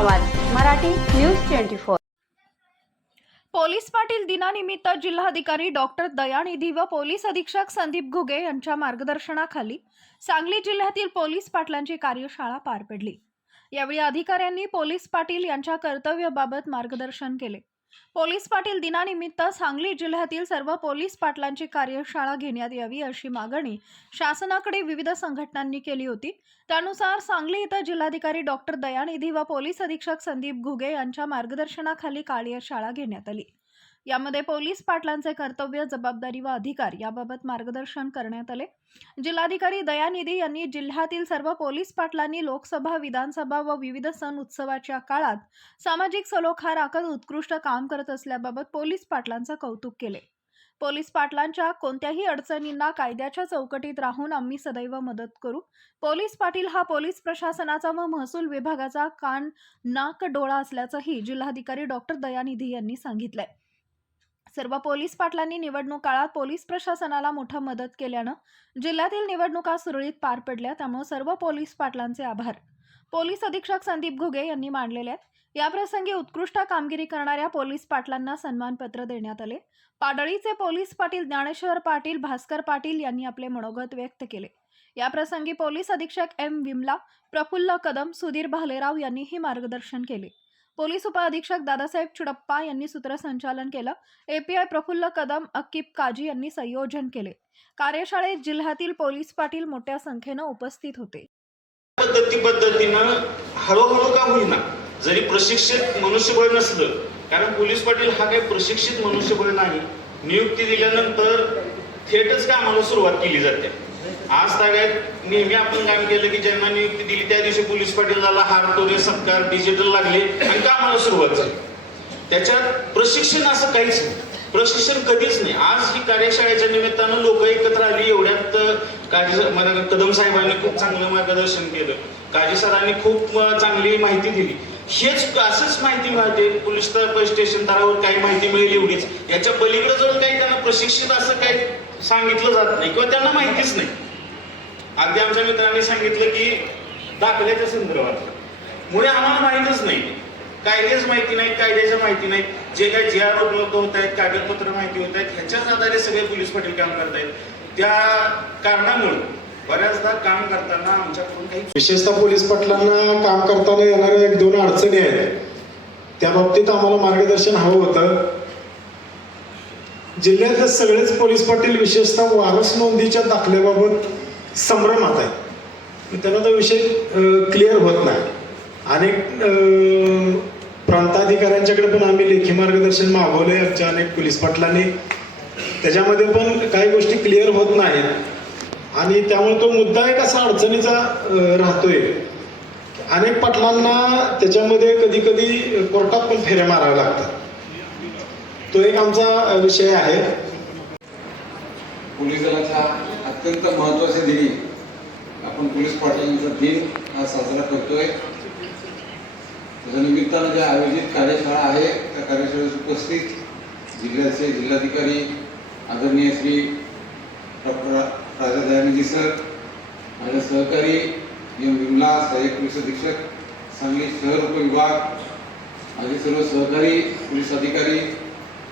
Awaaz Marathi news twenty four. Police Patil दिनानिमित्त जिल्हाधिकारी doctor Dayanidhi व पोलीस अधीक्षक संदीप घुगे यांच्या मार्गदर्शनाखाली सांगली जिल्ह्यातील पोलीस पाटलांची कार्यशाळा पार पडली. यावेळी अधिकाऱ्यांनी पोलीस पाटील यांच्या कर्तव्याबाबत मार्गदर्शन केले. पोलीस पाटील दिनानिमित्त सांगली जिल्ह्यातील सर्व पोलीस पाटलांची कार्यशाळा घेण्यात यावी अशी मागणी शासनाकडे विविध संघटनांनी केली होती. त्यानुसार सांगली इथं जिल्हाधिकारी डॉक्टर दयानिधी व पोलीस अधीक्षक संदीप घुगे यांच्या मार्गदर्शनाखाली कार्यशाळा घेण्यात आली. यामध्ये पोलीस पाटलांचे कर्तव्य जबाबदारी व अधिकार याबाबत मार्गदर्शन करण्यात आले. जिल्हाधिकारी दयानिधी यांनी जिल्ह्यातील सर्व पोलीस पाटलांनी लोकसभा विधानसभा व विविध सण उत्सवाच्या काळात सामाजिक सलोखा राखत उत्कृष्ट काम करत असल्याबाबत पोलीस पाटलांचं कौतुक केले. पोलीस पाटलांच्या कोणत्याही अडचणींना कायद्याच्या चौकटीत राहून आम्ही सदैव मदत करू. पोलीस पाटील हा पोलीस प्रशासनाचा व महसूल विभागाचा कान नाक डोळा असल्याचंही जिल्हाधिकारी डॉक्टर दयानिधी यांनी सांगितलंय. सर्व पोलीस पाटलांनी निवडणूक काळात पोलीस प्रशासनाला मोठा मदत केल्यानं जिल्ह्यातील निवडणुका सुरळीत पार पडल्या त्यामुळे सर्व पोलीस पाटलांचे आभार. पोलीस अधीक्षक संदीप घुगे यांनी मांडलेले आहेत. याप्रसंगी उत्कृष्ट कामगिरी करणाऱ्या पोलीस पाटलांना सन्मानपत्र देण्यात आले. पाडळीचे पोलीस पाटील ज्ञानेश्वर पाटील भास्कर पाटील यांनी आपले मनोगत व्यक्त केले. याप्रसंगी पोलीस अधीक्षक एम विमला प्रफुल्ल कदम सुधीर भालेराव यांनीही मार्गदर्शन केले. पोलीस उपअधीक्षक दादासाहेब चुडप्पा यांनी सूत्रसंचालन केलं. एपीआय प्रफुल्ल कदम अक्कीप काजी यांनी संयोजन केले. कार्यशाळेत जिल्ह्यातील पोलीस पाटील मोठ्या संख्येनं उपस्थित होते. पद्धती पद्धतीनं हळूहळू का होईना जरी प्रशिक्षित मनुष्यबळ नसलं कारण पोलीस पाटील हा काही प्रशिक्षित मनुष्यबळ नाही नियुक्ती दिल्यानंतर थेटच कामाला सुरुवात केली जाते. आज ताब्यात नेहमी आपण काम केलं की ज्यांना नियुक्ती दिली त्या दिवशी पोलीस पाटील झाला हार तोरे सत्कार डिजिटल लागले आणि कामाला सुरुवात झाली. त्याच्यात प्रशिक्षण असं काहीच नाही. प्रशिक्षण कधीच नाही. आज ही कार्यशाळेच्या निमित्तानं लोक एकत्र आली एवढ्यात काजी मला कदम साहेबांनी खूप चांगलं मार्गदर्शन केलं. काजी सरांनी खूप चांगली माहिती दिली. हेच असंच माहिती मिळते. पोलीस स्टेशन स्तरावर काही माहिती मिळेल एवढीच. याच्या पलीकडे जाऊन काही त्यांना प्रशिक्षित असं काही सांगितलं जात नाही किंवा त्यांना माहितीच नाही. अगदी आमच्या मित्रांनी सांगितलं की दाखल्याच्या संदर्भात. मुळे आम्हाला माहीतच नाही. कायदेच माहिती नाही कायद्याच्या माहिती नाही. जे काही जे आर उपलब्ध होत आहेत कागदपत्र माहिती होत आहेत ह्याच्याच आधारे सगळे पोलीस पाटील काम करत आहेत. त्या कारणामुळे बऱ्याचदा काम करताना आमच्याकडून काही विशेषतः पोलीस पाटलांना काम करताना येणाऱ्या एक दोन अडचणी आहेत. त्या बाबतीत आम्हाला मार्गदर्शन हवं होतं. जिल्ह्यातले सगळेच पोलीस पाटील विशेषतः वारस नोंदीच्या दाखल्याबाबत संभ्रमात आहे. त्यांना तो विषय क्लिअर होत नाही. अनेक प्रांताधिकाऱ्यांच्याकडे पण आम्ही लेखी मार्गदर्शन मागवलंय. आमच्या अनेक पोलीस पाटलांनी. त्याच्यामध्ये पण काही गोष्टी क्लिअर होत नाहीत. आणि त्यामुळे तो मुद्दा एक असा अडचणीचा राहतोय. अनेक पाटलांना त्याच्यामध्ये कधी कधी कोर्टात पण फेऱ्या माराव्या लागतात. तो एक आमचा विषय आहे. पोलीस दलाचा अत्यंत महत्त्वाच्या दिनी. आपण पोलीस पाटलांचा दिन हा साजरा करतोय. त्याच्या निमित्तानं ज्या आयोजित कार्यशाळा आहे त्या कार्यशाळेत उपस्थित जिल्ह्याचे जिल्हाधिकारी आदरणीय श्री डॉक्टर राजा दयानिधी सर माझ्या सहकारी एम विमला सहाय्यक पोलीस अधीक्षक सांगली शहर उपविभाग माझे सर्व सहकारी पोलीस अधिकारी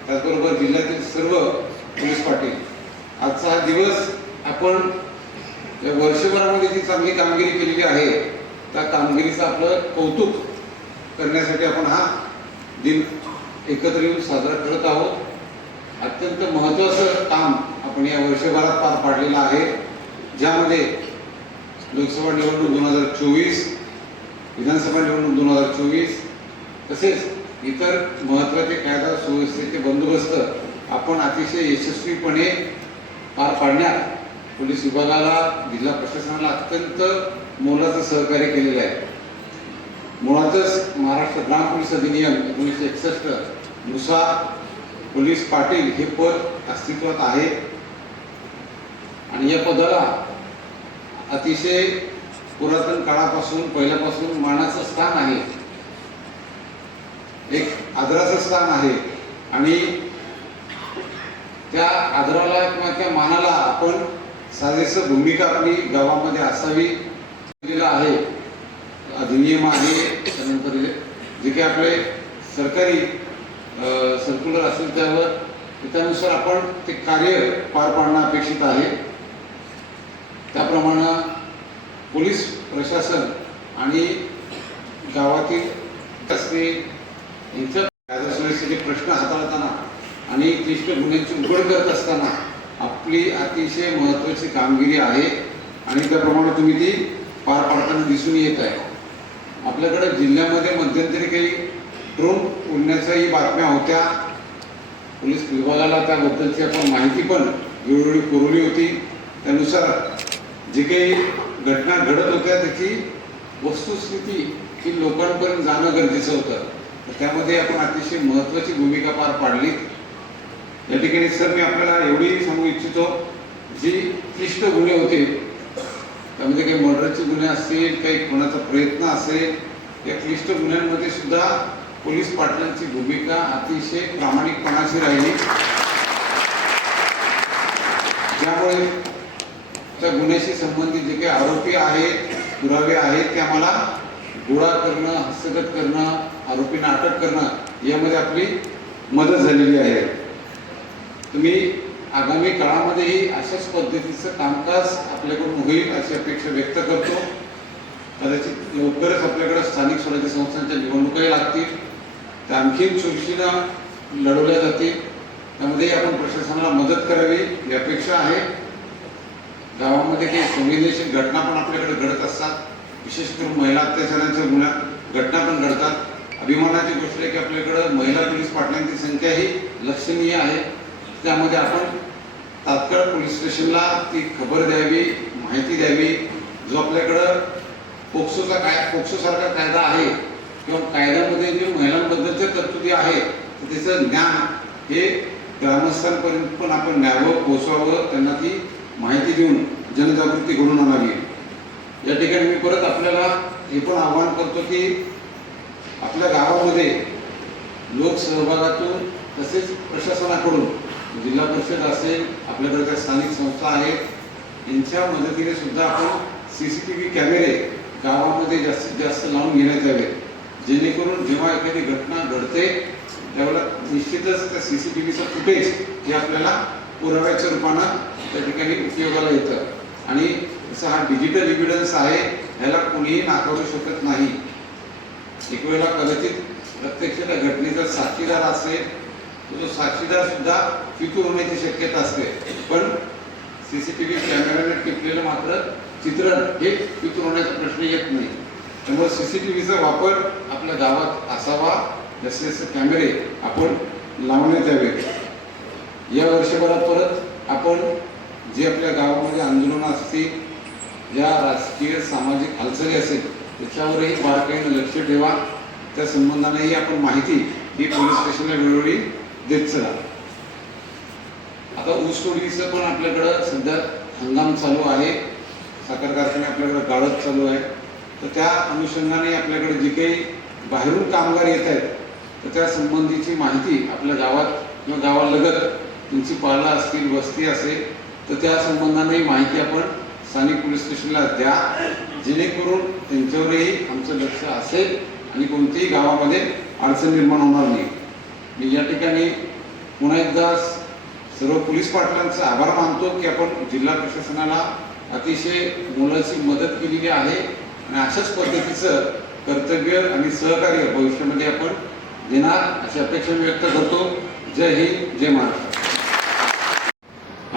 त्याचबरोबर जिल्ह्यातील सर्व पोलीस पाटील. आजचा हा दिवस आपण वर्षभरामध्ये जी चांगली कामगिरी केलेली आहे त्या कामगिरीचं आपलं कौतुक करण्यासाठी आपण हा दिन एकत्र येऊन साजरा करत आहोत. अत्यंत महत्त्वाचं काम आपण या वर्षभरात पार पाडलेलं आहे. ज्यामध्ये लोकसभा निवडणूक दोन हजार चोवीस विधानसभा निवडणूक दोन हजार चोवीस तसेच इतर महत्त्वाचे कायदा सुव्यवस्थेचे बंदोबस्त आपण अतिशय यशस्वीपणे पार पाडण्यात पोलीस विभागाला जिल्हा प्रशासनाला अत्यंत मोलाचं सहकार्य केलेलं आहे. मुळातच महाराष्ट्र ग्राम पोलीस अधिनियम एकोणीसशे एकसष्टनुसार पोलीस पाटील हे पद अस्तित्वात आहे. आणि या पदाला अतिशय पुरातन काळापासून पहिल्यापासून मानाचं स्थान आहे. एक आदराचं स्थान आहे. आणि त्या आदराला किंवा त्या मानाला आपण साधेस भूमिका आपली गावामध्ये असावी आहे. अधिनियम आहे त्यानंतर जे काही आपले सरकारी सर्क्युलर असेल त्यावर त्यानुसार आपण ते कार्य पार पाडणं अपेक्षित आहे. त्याप्रमाणे पोलीस प्रशासन आणि गावातील असणे यांच्या कायदा सुव्यवस्थेचे प्रश्न हाताळताना आणि क्लिष्ट गुन्ह्यांची उघड करत असताना आपली अतिशय महत्त्वाची कामगिरी आहे आणि त्याप्रमाणे तुम्ही ती पार पाडताना दिसून येत आहे. आपल्याकडे जिल्ह्यामध्ये मध्यंतरी काही ड्रोन उडण्याच्याही बातम्या होत्या. पोलीस विभागाला त्याबद्दलची आपण माहिती पण वेळोवेळी पुरवली होती. त्यानुसार जे काही घटना घडत होत्या त्याची वस्तुस्थिती ही लोकांपर्यंत जाणं गरजेचं होतं. तर त्यामध्ये आपण अतिशय महत्त्वाची भूमिका पार पाडली या ठिकाणी सर मी आपल्याला एवढी सांगू इच्छितो जी क्लिष्ट गुन्हे होते त्यामध्ये काही मर्डरचे गुन्हे असतील काही कोणाचा प्रयत्न असेल या क्लिष्ट गुन्ह्यांमध्ये सुद्धा पोलीस पाटलांची भूमिका अतिशय प्रामाणिकपणाची राहिली. ज्यामुळे त्या गुन्ह्याशी संबंधित जे काही आरोपी आहेत पुरावे आहेत ते आम्हाला गोळा करणं हस्तगत करणं आरोपींना अटक करणं यामध्ये आपली मदत झालेली आहे. तुम्ही आगामी काळामध्येही अशाच पद्धतीचं कामकाज आपल्याकडून होईल अशी अपेक्षा व्यक्त करतो. कदाचित लवकरच आपल्याकडे स्थानिक स्वराज्य संस्थांच्या निवडणुकाही लागतील. त्या आणखीन चुरशीनं लढवल्या जातील. त्यामध्ये आपण प्रशासनाला मदत करावी ही अपेक्षा आहे. गावामध्ये काही संवेदनशील घटना पण आपल्याकडे घडत असतात. विशेष करून महिला अत्याचारांच्या गुन्ह्या घटना पण घडतात. अभिमानाची गोष्ट आहे की आपल्याकडं महिला पोलीस पाटलांची संख्या ही लक्षणीय आहे. त्यामध्ये आपण तात्काळ पोलीस स्टेशनला ती खबर द्यावी माहिती द्यावी. जो आपल्याकडं पोक्सोचा काय पोक्सोसारखा कायदा आहे किंवा कायद्यामध्ये जे महिलांबद्दलचे तरतुदी आहेत तर त्याचं ज्ञान हे ग्रामस्थांपर्यंत पण आपण न्यावं पोचवावं त्यांना ती माहिती देऊन जनजागृती घडून आणावी. या ठिकाणी मी परत आपल्याला हे पण आवाहन करतो की आपल्या गावामध्ये लोकसहभागातून तसेच प्रशासनाकडून जिल्हा परिषद असेल आपल्याकडे काही स्थानिक संस्था आहेत यांच्या मदतीने सुद्धा आपण सी सी टी व्ही कॅमेरे गावामध्ये जास्तीत जास्त लावून घेण्यात यावे. जेणेकरून जेव्हा एखादी घटना घडते त्यावेळेला निश्चितच त्या सी सी टी व्हीचं फुटेज हे आपल्याला पुराव्याच्या रूपानं त्या ठिकाणी उपयोगाला येतं. आणि जसं हा डिजिटल एव्हिडन्स आहे ह्याला कोणीही नाकारू शकत नाही. एक वेळेला कदाचित प्रत्यक्ष त्या घटनेचा साक्षीदार असेल तो साक्षीदार सुद्धा फितूर होण्याची शक्यता असते. पण सी सी टी व्ही कॅमेऱ्याने टिपलेलं मात्र चित्रण हे फितूर होण्याचा प्रश्न येत नाही. त्यामुळे सी सी टी व्हीचा वापर आपल्या गावात असावा जसे जसे कॅमेरे आपण लावण्यात यावेत. या वर्षभरात परत आपण जे आपल्या गावामध्ये आंदोलनं असतील ज्या राजकीय सामाजिक हालचाली असेल त्याच्यावरही बारकाईनं लक्ष ठेवा. त्या संबंधानेही आपण माहिती ही पोलीस स्टेशनला वेळोवेळी देत चला आता ऊस तोडीचं पण आपल्याकडं सध्या हंगाम चालू आहे. साखर कारखाने आपल्याकडं गाळत चालू आहे. तर त्या अनुषंगाने आपल्याकडे जे काही बाहेरून कामगार येत आहेत तर त्या संबंधीची माहिती आपल्या गावात किंवा गावालगत तुमची पाला असतील वस्ती असेल तर त्या संबंधाने माहिती आपण स्थानिक पोलीस स्टेशनला द्या. जेणेकरून त्यांच्यावरही आमचं लक्ष असेल आणि कोणतीही गावामध्ये अडचण निर्माण होणार नाही. मी या ठिकाणी पुन्हा एकदा सर्व पोलीस पाटलांचा आभार मानतो की आपण जिल्हा प्रशासनाला अतिशय मुलाची मदत केलेली आहे आणि अशाच पद्धतीचं कर्तव्य आणि सहकार्य भविष्यामध्ये आपण देणार अशी अपेक्षा मी व्यक्त करतो. जय हिंद जय महाराष्ट्र.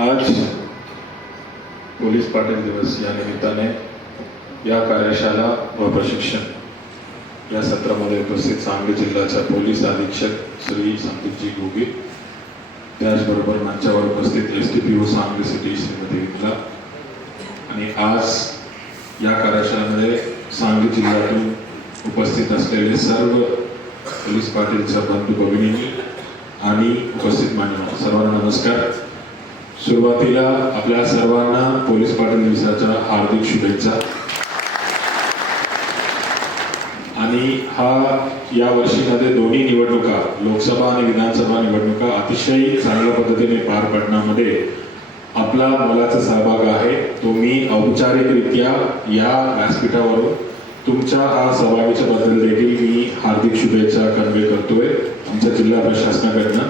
आज पोलीस पाटील दिवस या निमित्ताने या कार्यशाळा व प्रशिक्षण. या सत्रामध्ये उपस्थित सांगली जिल्ह्याचा पोलीस अधीक्षक श्री संदीपजी गोगे. त्याचबरोबर मंचावर उपस्थित S T P O Sangli city Shrimati Vimala आणि आज या कार्यशाळेमध्ये सांगली जिल्ह्यातून उपस्थित असलेले सर्व पोलीस पाटीलच्या बंधू भगिनी आणि उपस्थित मान्यवर सर्वांना नमस्कार. सुरुवातीला आपल्या सर्वांना पोलीस पाटील दिवसाच्या हार्दिक शुभेच्छा. आणि हा या वर्षीमध्ये दोन्ही निवडणुका लोकसभा आणि विधानसभा निवडणुका अतिशय चांगल्या पद्धतीने पार पडण्यामध्ये आपला मोलाचा सहभाग आहे. तो मी औपचारिकरित्या या व्यासपीठावरून तुमच्या हा सहभागीच्या बद्दल देखील मी हार्दिक शुभेच्छा कन्वे करतोय आमच्या जिल्हा प्रशासनाकडनं.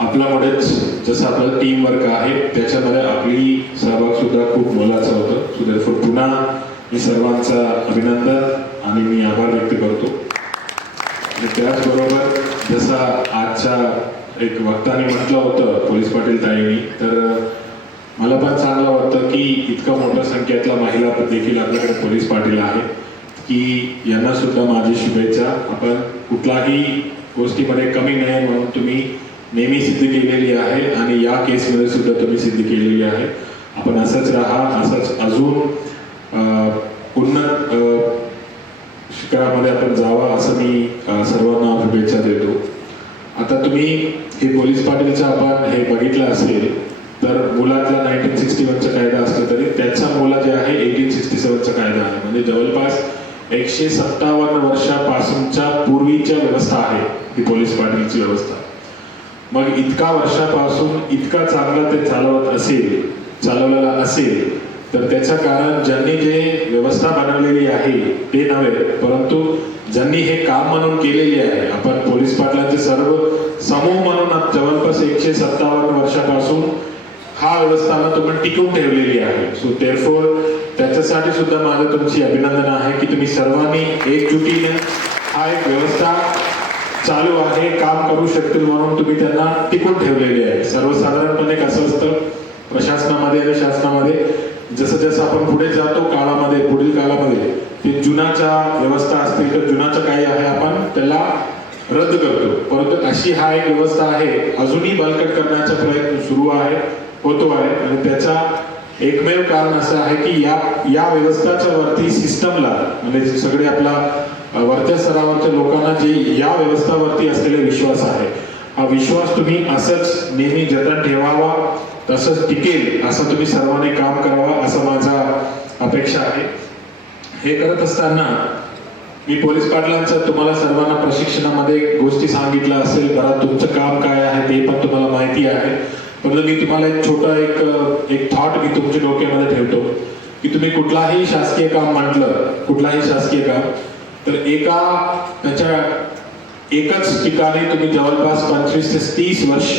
आपल्यामुळेच जसं आपलं टीम वर्क आहे त्याच्यामध्ये आपली सहभाग सुद्धा खूप मोलाचा होतं. सुद्धा पुन्हा मी सर्वांचा अभिनंदन. आणि मी आभार व्यक्त करतो. आणि त्याचबरोबर जसा आजच्या एक वक्ताने म्हटलं होतं पोलीस पाटील ताईंनी तर मला पण चांगलं वाटतं की इतका मोठ्या संख्येतला महिला देखील आपल्याकडे पोलीस पाटील आहे की यांना सुद्धा माझी शुभेच्छा. आपण कुठलाही गोष्टीमध्ये कमी नाही म्हणून तुम्ही नेहमी सिद्ध केलेली आहे आणि या केसमध्ये सुद्धा तुम्ही सिद्ध केलेली आहे. आपण असंच राहा असंच अजून उन्नत अं, आपण जावा असं मी सर्वांना शुभेच्छा देतो. आता तुम्ही हे पोलीस पाटीलचं आपण हे बघितलं असेल तर मुलातला नाईन्टीन सिक्स्टी वनचा कायदा असला तरी त्याचा मुला जे आहे एटीन सिक्स्टी सेवनचा कायदा आहे. म्हणजे जवळपास एकशे सत्तावन्न वर्षापासूनच्या पूर्वीच्या व्यवस्था आहे ही पोलीस पाटीलची व्यवस्था. मग इतका वर्षापासून इतका चांगला ते चालवत असेल चालवलेला असेल तर त्याचं कारण ज्यांनी जे व्यवस्था बनवलेली आहे ते नव्हे परंतु ज्यांनी हे काम म्हणून केलेले आहे आपण पोलीस पाटलांचे सर्व समूह म्हणून जवळपास एकशे सत्तावन्न वर्षापासून हा व्यवस्थाना तुम्ही टिकवून ठेवलेली आहे. सो तेरफोर त्याच्यासाठी सुद्धा माझं तुमची अभिनंदन आहे की तुम्ही सर्वांनी एकजुटीने हा एक व्यवस्था चालू आहे काम करू शकतील म्हणून तुम्ही त्यांना टिकून ठेवलेले आहे. सर्वसाधारणपणे कसं असतं? प्रशासनामध्ये आणि शासनामध्ये जसं जसं आपण पुढे जातो काळामध्ये पुढील काळामध्ये ते जुनाच्या व्यवस्था असतील तर जुनाचं काही आहे आपण त्याला रद्द करतो. परंतु अशी हा एक व्यवस्था आहे अजूनही बळकट करण्याचा प्रयत्न सुरू आहे होतो आहे. आणि त्याचा एकमेव कारण असं आहे की या या व्यवस्थाच्या वरती सिस्टमला म्हणजे सगळे आपला वरच्या स्तरावरच्या लोकांना जे या व्यवस्थावरती असलेला विश्वास आहे हा विश्वास तुम्ही असंच नेहमी जतन ठेवावा. तसंच टिकेल असं तुम्ही सर्वांनी काम करावं असं माझा अपेक्षा आहे. हे करत असताना मी पोलीस पाटलांचं तुम्हाला सर्वांना प्रशिक्षणामध्ये गोष्टी सांगितल्या असेल घरात तुमचं काम काय आहे ते पण तुम्हाला माहिती आहे. परंतु मी तुम्हाला एक छोटा एक एक थॉट मी तुमच्या डोक्यामध्ये ठेवतो की तुम्ही कुठलाही शासकीय काम म्हटलं कुठलाही शासकीय काम तर एका त्याच्या एकच ठिकाणी तुम्ही जवळपास पंचवीस ते तीस वर्ष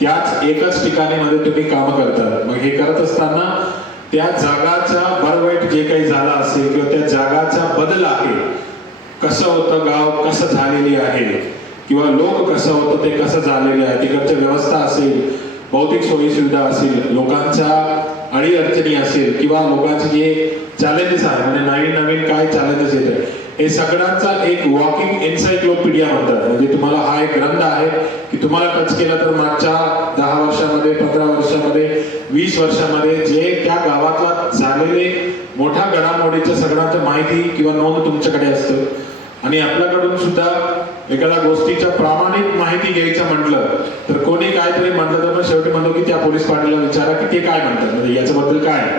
त्याच एकच ठिकाणी मध्ये तुम्ही काम करतात मग हे करत असताना त्या जागाचा बरवाईट जे काही झाला असेल किंवा त्या जागाचा बदल आहे कसं होतं गाव कसं झालेली आहे किंवा लोक कसं होतं ते कसं झालेले आहे तिकडच्या व्यवस्था असेल भौतिक सोयी सुविधा असेल लोकांच्या अडी अडचणी असेल किंवा लोकांचे जे चॅलेंजेस आहे म्हणजे नवीन नवीन काय चॅलेंजेस येत आहे हे सगळ्यांचा एक वॉकिंग एन्सायक्लोपीडिया म्हणतात म्हणजे तुम्हाला हा एक ग्रंथ आहे की तुम्हाला टच केला तर मागच्या दहा वर्षामध्ये पंधरा वर्षामध्ये वीस वर्षामध्ये जे त्या गावातला झालेले मोठ्या घडामोडीच्या सगळ्यांचं माहिती किंवा नोंद तुमच्याकडे असतं. आणि आपल्याकडून सुद्धा एखाद्या गोष्टीच्या प्रामाणिक माहिती घ्यायचं म्हटलं तर कोणी काहीतरी म्हटलं तर मग शेवटी म्हणतो की त्या पोलीस पाटीलला विचारा की ते काय म्हणतात. म्हणजे याच्याबद्दल काय आहे?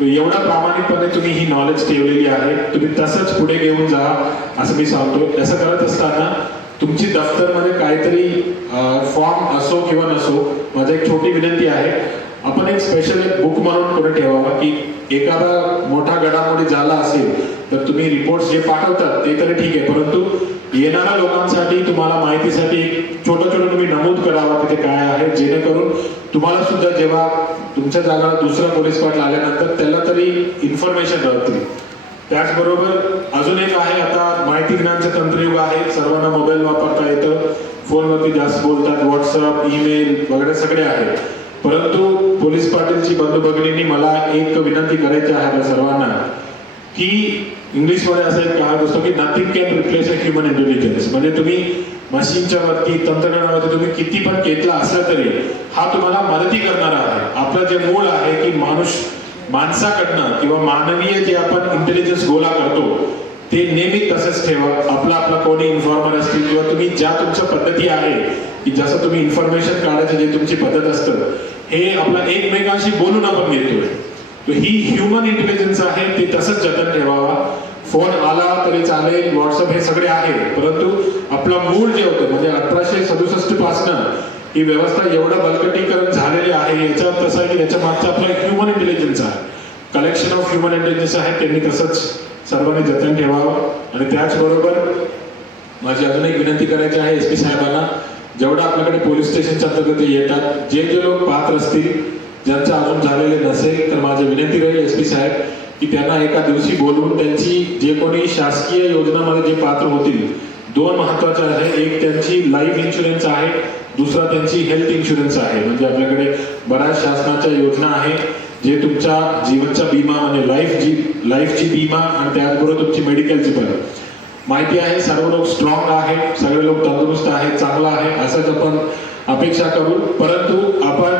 एवढा प्रामाणिकपणे तुम्ही ही नॉलेज ठेवलेली आहे. तुम्ही तसंच पुढे घेऊन जा असं मी सांगतो. असं करत असताना तुमची दफ्तरमध्ये काहीतरी फॉर्म असो किंवा नसो माझी एक छोटी विनंती आहे. आपण एक स्पेशल एक बुक म्हणून पुढे ठेवावा की एखादा मोठा घडामोडी झाला असेल तर तुम्ही रिपोर्ट जे पाठवतात ते तरी ठीक आहे. परंतु येणाऱ्या लोकांसाठी तुम्हाला माहितीसाठी एक छोटं छोटं तुम्ही नमूद करावा तिथे काय आहे जेणेकरून तुम्हाला सुद्धा जेव्हा तुमच्या जागा दुसरा पोलीस पाटील आल्यानंतर त्याला तरी इन्फॉर्मेशन राहतील त्याचबरोबर अजून एक आहे आता माहिती ज्ञानचं तंत्रयुग आहे सर्वांना मोबाईल वापरता येतं. फोनवरती जास्त बोलतात व्हॉट्सअप ईमेल वगैरे सगळे आहेत परंतु पोलीस पाटीलची बंधू भगिनींनी मला एक विनंती करायची आहे आपल्या सर्वांना की इंग्लिशमध्ये असं एक कहावत असतो की nothing can replace a human intelligence म्हणजे तुम्ही मशीनच्या वरती तंत्रज्ञानावरती तुम्ही किती पण घेतला असला तरी हा तुम्हाला मदती करणारा आहे. आपलं जे मूळ आहे की माणूस माणसाकडनं किंवा मानवीय जे आपण इंटेलिजन्स गोळा करतो ते नेहमी तसंच ठेवा. आपला आपला कोणी इन्फॉर्मर असतील किंवा तुम्ही ज्या तुमच्या पद्धती आहे की जसं तुम्ही इन्फॉर्मेशन काढायची जे तुमची पद्धत असतं हे आपला एकमेकांशी बोलून आपण घेतोय. ही ह्युमन इंटेलिजन्स आहे ते तसंच जतन ठेवावा. फोन आला तरी चालेल व्हॉट्सअप हे सगळे आहे परंतु आपला मूळ जे होतं म्हणजे अठराशे सदुसष्ट पासनं ही व्यवस्था एवढं बलकटीकरण झालेली आहे याच्यात कसं आहे की त्याच्या मागचं आपलं ह्युमन इंटेलिजन्स आहे. कलेक्शन ऑफ ह्युमन इंटेलिजन्स आहे त्यांनी तसंच सर्वांनी जतन ठेवावं. आणि त्याचबरोबर माझी अजून एक विनंती करायची आहे एस पी साहेबांना. जेवढं आपल्याकडे पोलीस स्टेशनच्या अंतर्गत येतात जे जे लोक पात्र असतील ज्यांचं अजून झालेले नसेल तर माझी विनंती राहील एस पी साहेब की त्यांना एका दिवशी बोलवून त्यांची जे कोणी शासकीय योजनामध्ये जे पात्र होतील दोन महत्त्वाचे आहे एक त्यांची लाईफ इन्शुरन्स आहे दुसरा त्यांची हेल्थ इन्शुरन्स आहे. म्हणजे आपल्याकडे बऱ्याच शासनाच्या योजना आहे जे तुमच्या जीवनचा विमा म्हणजे लाईफ जी लाईफची विमा आणि त्याचबरोबर तुमची मेडिकलची पण. माहिती आहे सर्व लोक स्ट्रॉंग आहे सगळे लोक तंदुरुस्त आहे चांगला आहे असंच आपण अपेक्षा करू. परंतु आपण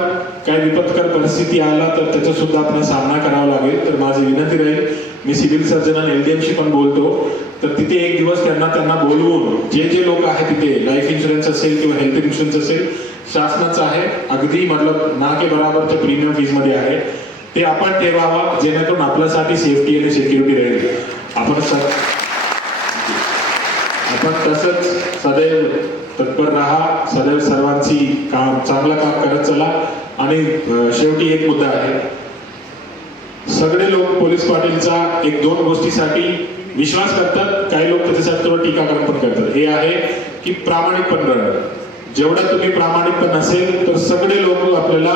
काही विपत्कर परिस्थिती आला तर त्याचा सुद्धा आपल्याला सामना करावा लागेल. तर माझी विनंती राहील मी सिव्हिल सर्जन आणि एलडीएमशी पण बोलतो. तर तिथे एक दिवस त्यांना त्यांना बोलवून जे जे लोक आहे तिथे लाईफ इन्शुरन्स असेल किंवा हेल्थ इन्शुरन्स असेल शासनाचं आहे. अगदी मतलब ना के बराबरच्या प्रीमियम फीजमध्ये आहे. ते आपण ठेवावा जेणेकरून आपल्यासाठी सेफ्टी आणि सिक्युरिटी राहील. आपण आपण तसंच सदैव तत्पर राहा सदैव सर्वांची काम चांगलं काम करत चला. आणि शेवटी एक मुद्दा आहे. सगळे लोक पोलीस पाटीलचा एक दोन गोष्टीसाठी विश्वास करतात काही लोक त्याच्यासाठी थोडं टीकाकरण पण करतात. हे आहे की प्रामाणिकपण राहणं. जेवढं तुम्ही प्रामाणिकपण असेल तर सगळे लोक आपल्याला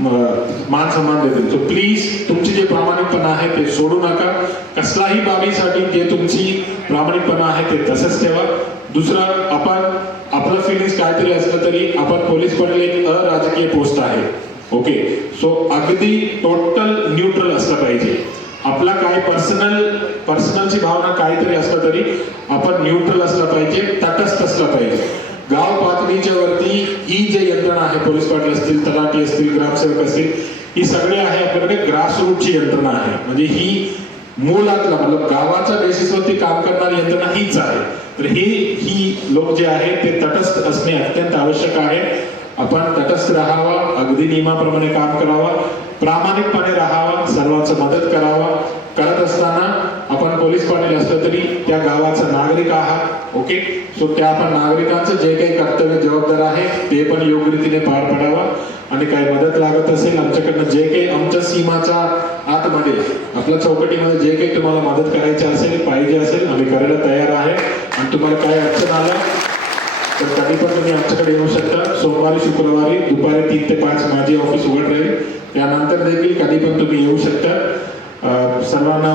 मान सन्मान देतील सो प्लीज तुमचे जे प्रामाणिकपणा आहे ते सोडू नका. कसलाही बाबीसाठी जे तुमची प्रामाणिकपणा आहे ते तसंच ठेवा. दुसरं आपण आपलं फिलिंग्स काहीतरी असलं तरी आपण पोलीस पडले एक अराजकीय पोस्ट आहे. ओके सो अगदी टोटल न्यूट्रल असलं पाहिजे. आपला काय पर्सनल पर्सनलची भावना काहीतरी असलं तरी आपण न्यूट्रल असलं पाहिजे तटस्थ असलं पाहिजे. गाव पातळीच्या वरती ही जे यंत्रणा आहे पोलीस पाटील असतील तलाठी असतील ग्रामसेवक असतील ही सगळे आहे आपल्याकडे ग्रासरूटची यंत्रणा आहे. म्हणजे ही मूलातला मतलब गावाच्या बेसिसवरती काम करणारी यंत्रणा हीच आहे. तर हे ही लोक जे आहेत ते तटस्थ असणे अत्यंत आवश्यक आहे. आपण तटस्थ राहावा अगदी नियमाप्रमाणे काम करावा प्रामाणिकपणे राहावं सर्वांचं मदत करावा. करत असताना आपण पोलीस पाटील असलं तरी त्या गावाचा नागरिक आहात ओके? सो त्या आपण नागरिकांचं जे काही कर्तव्य जबाबदार आहे ते पण योग्य रीतीने पार पडावा आणि काही मदत लागत असेल आमच्याकडनं जे काही आमच्या सीमाच्या आतमध्ये आपल्या चौकटीमध्ये जे काही तुम्हाला मदत करायची असेल पाहिजे असेल आम्ही करायला तयार आहे. आणि तुम्हाला काय अडचण आलं तर कधी पण तुम्ही आमच्याकडे येऊ शकता. सोमवारी शुक्रवारी दुपारी तीन ते पाच माझी ऑफिस उघड राहील. त्यानंतर देखील कधी पण तुम्ही येऊ शकता. सर्वांना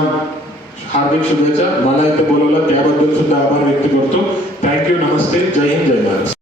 हार्दिक शुभेच्छा. मला इथे बोलवलं त्याबद्दल सुद्धा आभार व्यक्त करतो.